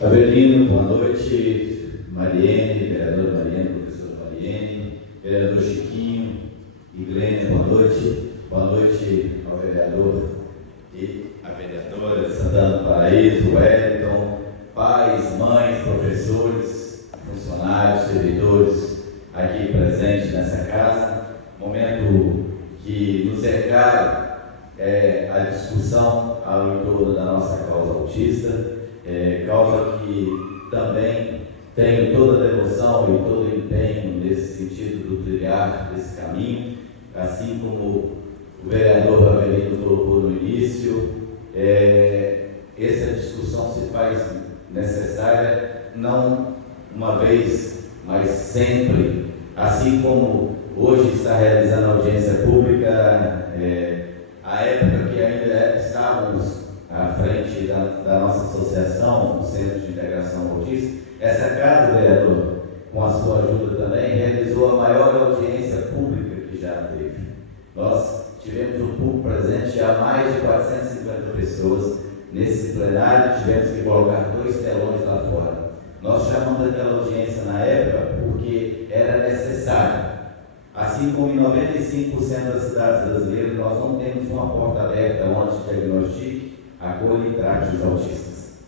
Avelino, boa noite. Mariene, vereadora Mariene, professora Mariene, vereador Chiquinho e Glênia, boa noite. Boa noite ao vereador e à vereadora Santana do Paraíso, Wellington, pais, mães, professores, funcionários, servidores aqui presentes nessa casa. Momento que nos encara a discussão ao entorno da nossa causa autista. Causa que também tenho toda a devoção e todo o empenho nesse sentido do trilhar desse caminho, assim como o vereador Avelino colocou no início. Essa discussão se faz necessária não uma vez, mas sempre, assim como hoje está realizando a audiência pública, a época que ainda estávamos à frente da nossa associação, o Centro de Integração Autista, essa casa, vereador, com a sua ajuda também, realizou a maior audiência pública que já teve. Nós tivemos um público presente, já mais de 450 pessoas nesse plenário, tivemos que colocar 2 telões lá fora. Nós chamamos aquela audiência na época porque era necessário. Assim como em 95% das cidades brasileiras, nós não temos uma porta aberta onde diagnostique, acolhe e trate os autistas.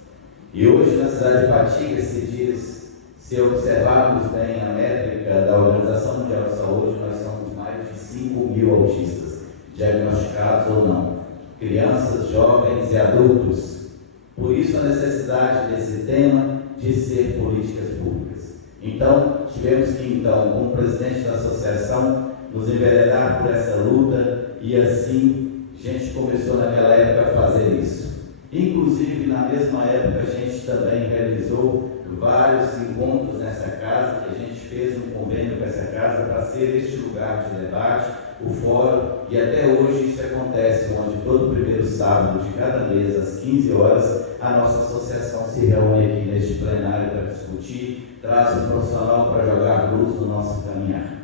E hoje, na cidade de Patinga, se observarmos bem a métrica da Organização Mundial de Saúde, nós somos mais de 5.000 autistas, diagnosticados ou não, crianças, jovens e adultos. Por isso a necessidade desse tema de ser políticas públicas. Então, tivemos que, como presidente da associação, nos enveredar por essa luta e assim a gente começou naquela época a fazer isso. Inclusive, na mesma época, a gente também realizou vários encontros nessa casa, que a gente fez um convênio com essa casa para ser este lugar de debate, o fórum, e até hoje isso acontece, onde todo primeiro sábado de cada mês, às 15 horas, a nossa associação se reúne aqui neste plenário para discutir, traz um profissional para jogar luz no nosso caminhar.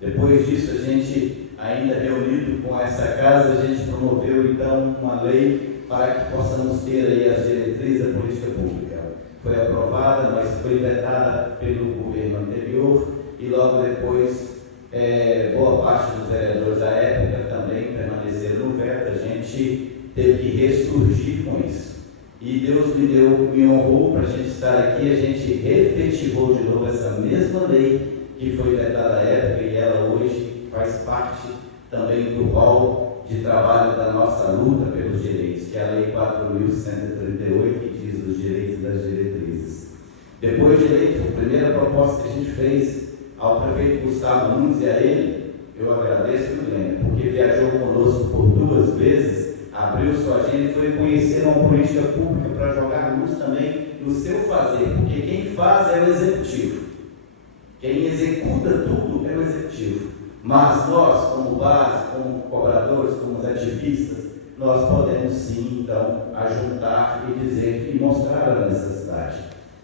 Depois disso, a gente, ainda reunido com essa casa, a gente promoveu então uma lei para que possamos ter aí as diretrizes da política pública. Foi aprovada, mas foi vetada pelo governo anterior e logo depois boa parte dos vereadores da época também permaneceram no veto. A gente teve que ressurgir com isso. E Deus me honrou para a gente estar aqui, a gente efetivou de novo essa mesma lei que foi vetada à época e ela hoje faz parte também do rol de trabalho da nossa luta pelos direitos, que é a Lei 4.138, que diz dos direitos e das diretrizes. Depois de eleito, a primeira proposta que a gente fez ao prefeito Gustavo Nunes e a ele, eu agradeço, Glênia, porque viajou conosco por 2 vezes, abriu sua agenda e foi conhecer uma política pública para jogar luz também no seu fazer, porque quem faz é o executivo. Quem executa tudo é o executivo. Mas nós, como base, como cobradores, como ativistas, nós podemos sim, então, ajuntar e dizer e mostrar a necessidade.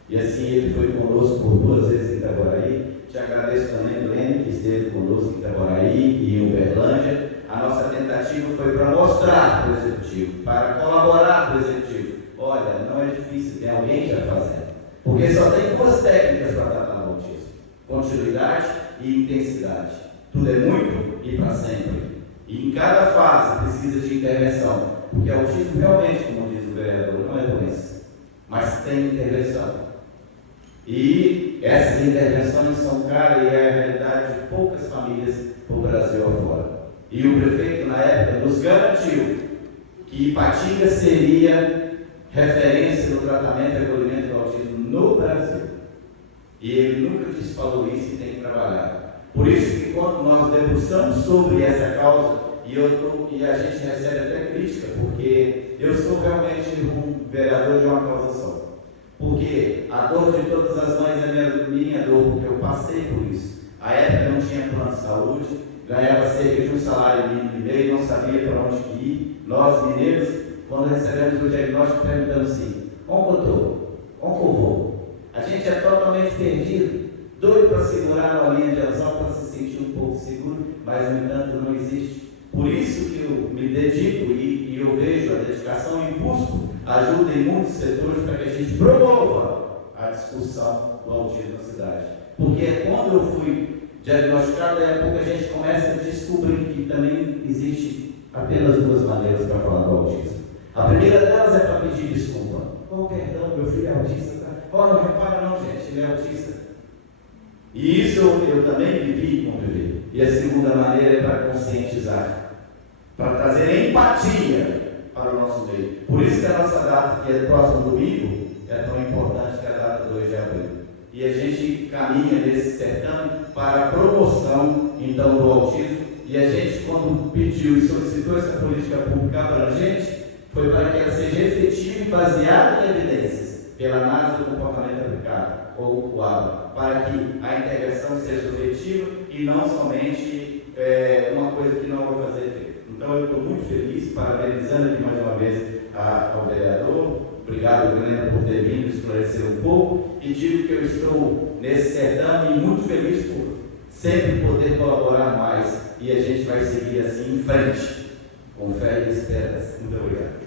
E assim ele foi conosco por 2 vezes em Itaboraí. Te agradeço também, Glênia, que esteve conosco em Itaboraí e em Uberlândia. A nossa tentativa foi para mostrar para o executivo, para colaborar para o executivo. Olha, não é difícil, tem alguém já fazendo. Porque só tem 2 técnicas para tratar o autismo: continuidade e intensidade. Tudo é muito e para sempre. E em cada fase precisa de intervenção. Porque o autismo realmente, como diz o vereador, não é doença, mas tem intervenção. E essas intervenções são caras e é a realidade de poucas famílias no Brasil afora. E o prefeito, na época, nos garantiu que Ipatinga seria referência no tratamento e acolhimento do autismo no Brasil. E ele nunca desfalou isso e tem trabalhado. Por isso que quando nós debruçamos sobre essa causa, e a gente recebe até crítica, porque eu sou realmente um vereador de uma causa só. Porque a dor de todas as mães é minha dor, porque eu passei por isso. A época não tinha plano de saúde, ganhava cerca de um salário mínimo e meio, não sabia para onde ir. Nós, mineiros, quando recebemos o diagnóstico, perguntamos assim: onde eu estou? Onde eu vou? A gente é totalmente perdido, doido para segurar uma linha de ação, para se sentir um pouco seguro, mas no entanto não existe. Por isso que eu me dedico e eu vejo a dedicação e busco ajuda em muitos setores para que a gente promova discussão do autismo na cidade. Porque quando eu fui diagnosticado, daí a pouco a gente começa a descobrir que também existe apenas duas maneiras para falar do autismo. A primeira delas é para pedir desculpa. Oh, perdão, meu filho é autista. Tá? Oh, não repara não, gente, ele é autista. E isso eu também vivi e convivi. E a segunda maneira é para conscientizar, para trazer empatia para o nosso meio. Por isso que a nossa data, que é próximo domingo, é tão importante, que é a data 2 de abril. E a gente caminha nesse certame para a promoção, então, do autismo. E a gente, quando pediu e solicitou essa política pública abrangente, foi para que ela seja efetiva e baseada em evidências, pela análise do comportamento aplicado, ou o ABA, para que a integração seja efetiva e não somente uma coisa que não vai fazer efeito. Então, eu estou muito feliz, parabenizando aqui mais uma vez ao vereador. Obrigado, Glenda, por ter vindo esclarecer um pouco, e digo que eu estou nesse certame e muito feliz por sempre poder colaborar mais, e a gente vai seguir assim em frente, com fé e esperança. Muito obrigado.